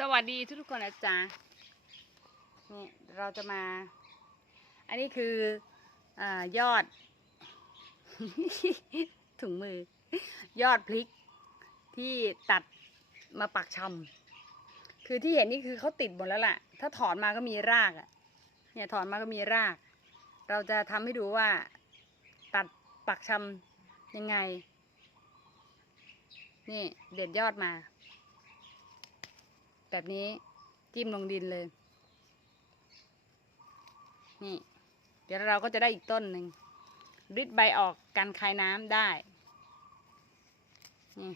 สวัสดีทุกคนนะจ๊ะนี่เราจะมา อันนี้คืออายอด ถุงมือ ยอดพริกที่ตัดมาปักชำคือที่เห็นนี่คือเขาติดหมดแล้วล่ะ ถ้าถอนมาก็มีรากอะ เนี่ยถอนมาก็มีราก เราจะทำให้ดูว่า ตัดปักชำยังไง นี่เด็ดยอดมา แบบนี้จิ้มลงดินเลย นี่ เดี๋ยวเราก็จะได้อีกต้นหนึ่งริดใบออกกันคายน้ำได้ นี่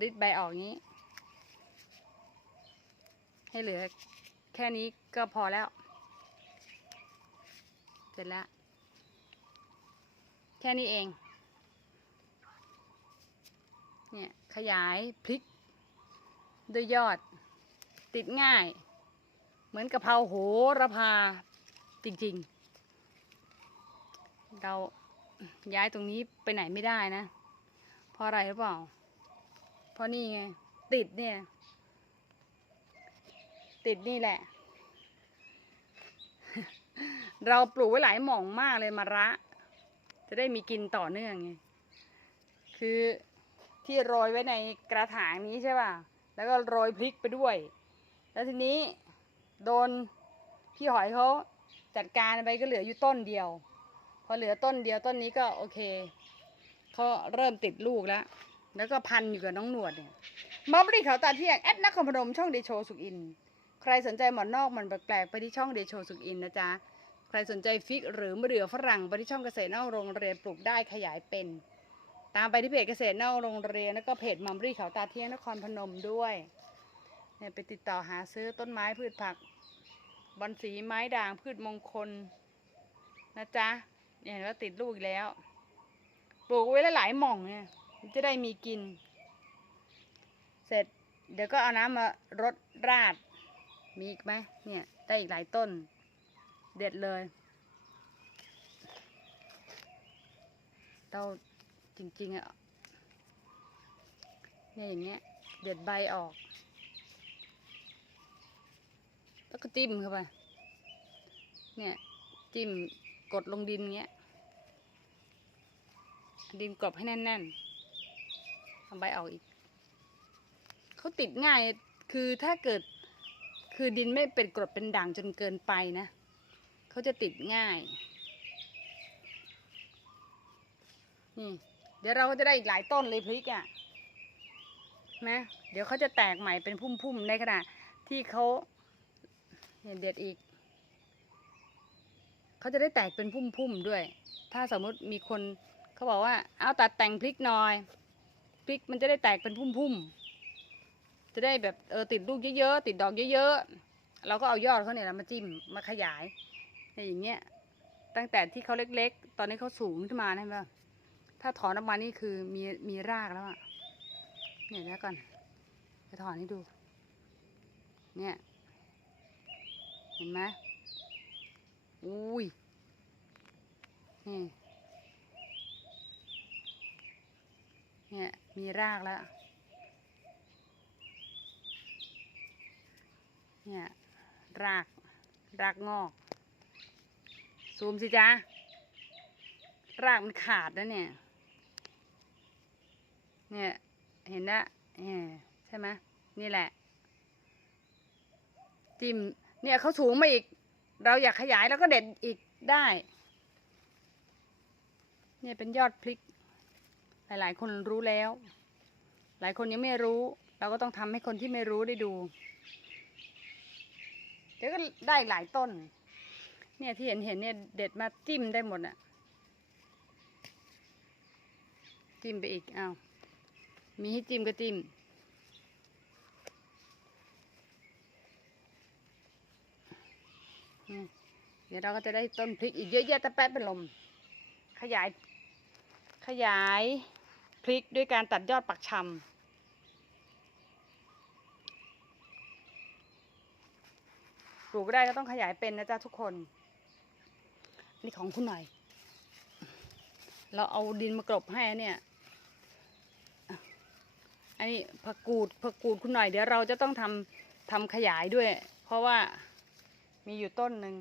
ริดใบออกนี้ ให้เหลือแค่นี้ก็พอแล้ว เสร็จแล้ว แค่นี้เอง เนี่ย ขยายพลิกด้วยยอด ติดง่าย เหมือนกะเพราโหระพาจริงๆ เราย้ายตรงนี้ไปไหนไม่ได้นะ เพราะอะไรหรือเปล่า เพราะนี่ไง ติดเนี่ย ติดนี่แหละ เราปลูกไว้หลายหม่องมากเลยมะระ จะได้มีกินต่อเนื่องไง คือที่โรยไว้ในกระถางนี้ใช่ป่ะ แล้วก็โรยพริกไปด้วย แล้วทีนี้โดนพี่หอยเขาจัดการไปก็เหลืออยู่ต้นเดียว พอเหลือต้นเดียวต้นนี้ก็โอเคเขาเริ่มติดลูกแล้ว แล้วก็พันอยู่กับน้องหนวดเนี่ยมอบรีเขาตาเที่ยงแอดนักคอมพนมช่องเดโชสุกอิน ใครสนใจหมอนนอกมันแปลกๆไปที่ช่องเดโชสุกอินนะจ๊ะใครสนใจฟิกหรือมะเดื่อฝรั่งไปที่ช่องเกษตรนอกโรงเรียนปลูกได้ขยายเป็น ตามไปที่เพจเกษตรนอกโรงเรียนแล้วก็เพจมัมรี่เขาตาเที่ยงนครพนมด้วย เนี่ยไปติดต่อหาซื้อต้นไม้พืชผัก บอนสีไม้ด่างพืชมงคล นะจ๊ะเนี่ยเห็นว่าติดลูกอีกแล้ว ปลูกไว้หลายหม่องเนี่ยจะได้มีกิน เสร็จเดี๋ยวก็เอาน้ำมารดราด มีอีกไหมเนี่ยได้อีกหลายต้น เด็ดเลย เราจริงๆอะเนี่ยอย่างเงี้ย เด็ดใบออก แล้วก็จิ้มเข้าไป เนี่ย จิ้มกดลงดินเงี้ย ดินกรอบให้แน่นๆเอาใบออกอีก เขาติดง่าย คือถ้าเกิด คือดินไม่เป็นกรดเป็นด่างจนเกินไปนะ เขาจะติดง่าย นี่ เดี๋ยวเราก็จะได้อีกหลายต้นเลยพริกอะ่ะนะ เดี๋ยวเขาจะแตกใหม่เป็นพุ่มๆ ในขณะที่เขา เนี่ยเด็ดอีก เขาจะได้แตกเป็นพุ่มๆด้วย ถ้าสมมติมีคนเขาบอกว่า เอาตัดแต่งพริกหน่อย พริกมันจะได้แตกเป็นพุ่มๆ จะได้แบบเออติดลูกเยอะๆ ติดดอกเยอะๆ เราก็เอายอดเขาเนี่ยมาจิ้มมาขยายอย่างเงี้ย ตั้งแต่ที่เขาเล็กๆ ตอนนี้เขาสูงขึ้นมานะเห็นปะถ้าถอนออกมานี่คือมีมีรากแล้วอะเนี่ยเดี๋ยวก่อนจะถอนให้ดู เนี่ย เห็นไหมอุ้ยนี่เนี่ยมีรากแล้ว เนี่ย ราก รากงอก ซูมสิจ๊ะรากมันขาดแล้วเนี่ย เนี่ย เห็นนะเนี่ยใช่ไหมนี่แหละ จิ้ม เนี่ยเขาสูงมาอีก เราอยากขยายแล้วก็เด็ดอีกได้ เนี่ยเป็นยอดพริก หลาย ๆ คนรู้แล้ว หลายคนยังไม่รู้ เราก็ต้องทำให้คนที่ไม่รู้ได้ดู เดี๋ยวก็ได้หลายต้น เนี่ยที่เห็นเห็นเนี่ยเด็ดมาจิ้มได้หมดอะจิ้มไปอีกเอ้ามีให้จิ้มก็จิ้ม เดี๋ยวเราก็จะได้ต้นพริกอีกเยอะแยะตะแป๊ะเป็นลม ขยาย ขยายพริกด้วยการตัดยอดปักชำปลูกได้ก็ต้องขยายเป็นนะจ๊ะทุกคน นี่ของคุณหน่อย เราเอาดินมากรบให้เนี่ยอันนี้ผักกูดผักกูดคุณหน่อยเดี๋ยวเราจะต้องทำทำขยายด้วย เพราะว่ามีอยู่ต้นหนึ่ง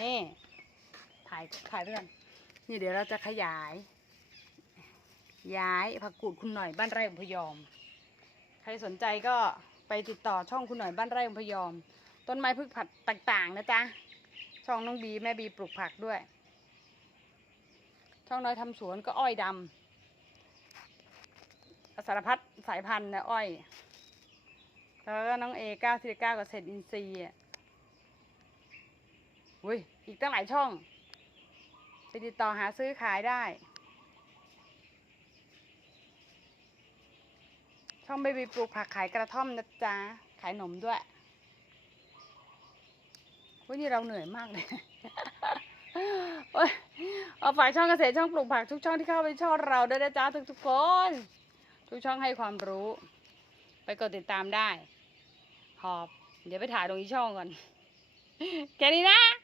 นี่ ถ่ายถ่ายไปก่อนนี่เดี๋ยวเราจะขยาย ย้ายผักกูดคุณหน่อยบ้านไร่อำพยอม ใครสนใจก็ไปติดต่อช่องคุณหน่อยบ้านไร่อำพยอม ต้นไม้พืชผักต่างๆนะจ๊ะ ช่องน้องบีแม่บีปลูกผักด้วย ช่องน้อยทำสวนก็อ้อยดำสารพัดสายพันธุ์นะอ้อย แล้วก็น้องเอเก้าสิบเก้ากับเศษอินทรีย์ อุ้ยอีกตั้งหลายช่องไปติดต่อหาซื้อขายได้ ช่องเบบีปลูกผักขายกระท่อมนะจ๊ะ ขายหนมด้วยวันนี้เราเหนื่อยมากเลยเอาฝากช่องเกษตรช่องปลูกผักทุกช่องที่เข้าไปช่องเราด้วยนะจ๊ะทุกๆคน ทุกช่องให้ความรู้ ไปกดติดตามได้ หอบ เดี๋ยวไปถ่ายลงอีช่องก่อน แค่นี้นะ